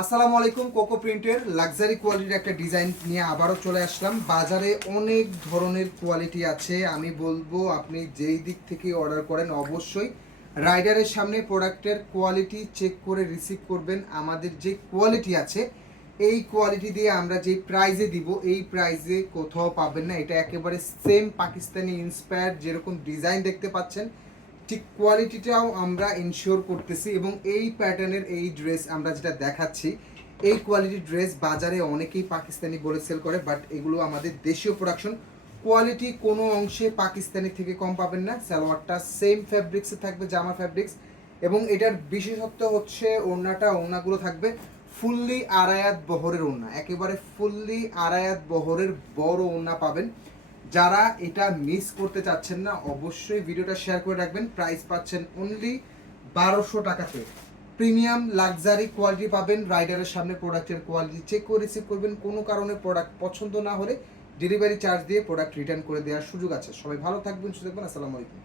আসসালামু আলাইকুম। কোকো প্রিন্টের লাক্সারি কোয়ালিটির একটা ডিজাইন নিয়ে আবারও চলে আসলাম। বাজারে অনেক ধরনের কোয়ালিটি আছে। আমি বলবো আপনি যেই দিক থেকে অর্ডার করেন অবশ্যই রাইডারের সামনে প্রোডাক্টের কোয়ালিটি চেক করে রিসিভ করবেন। আমাদের যে কোয়ালিটি আছে এই কোয়ালিটি দিয়ে আমরা যে প্রাইজে দিব এই প্রাইজে কোথাও পাবেন না। এটা একেবারে সেম পাকিস্তানি ইন্সপায়ার্ড, যেরকম ডিজাইন দেখতে পাচ্ছেন ঠিক কোয়ালিটিটাও আমরা ইনশিওর করতেছি। এবং এই প্যাটার্নের এই ড্রেস আমরা যেটা দেখাচ্ছি এই কোয়ালিটির ড্রেস বাজারে অনেকেই পাকিস্তানি বলে সেল করে, বাট এগুলো আমাদের দেশীয় প্রোডাকশন। কোয়ালিটি কোনো অংশে পাকিস্তানি থেকে কম পাবেন না। সালোয়ারটা সেম ফ্যাব্রিক্সে থাকবে, জামা ফ্যাব্রিক্স। এবং এটার বিশেষত্ব হচ্ছে ওড়নাগুলো থাকবে ফুললি আড়ায়াত বহরের ওড়না, একেবারে ফুললি আড়ায়াত বহরের বড় ওড়না পাবেন। যারা এটা মিস করতে চাচ্ছেন না অবশ্যই ভিডিওটা শেয়ার করে রাখবেন। প্রাইস পাচ্ছেন অনলি 1200 টাকাতে। প্রিমিয়াম লাক্সারি কোয়ালিটি পাবেন। রাইডারের সামনে প্রোডাক্টের কোয়ালিটি চেক করে রিসিভ করবেন। কোনো কারণে প্রোডাক্ট পছন্দ না হলে ডেলিভারি চার্জ দিয়ে প্রোডাক্ট রিটার্ন করে দেওয়ার সুযোগ আছে। সবাই ভালো থাকবেন, সুস্থ থাকবেন। আসসালামু আলাইকুম।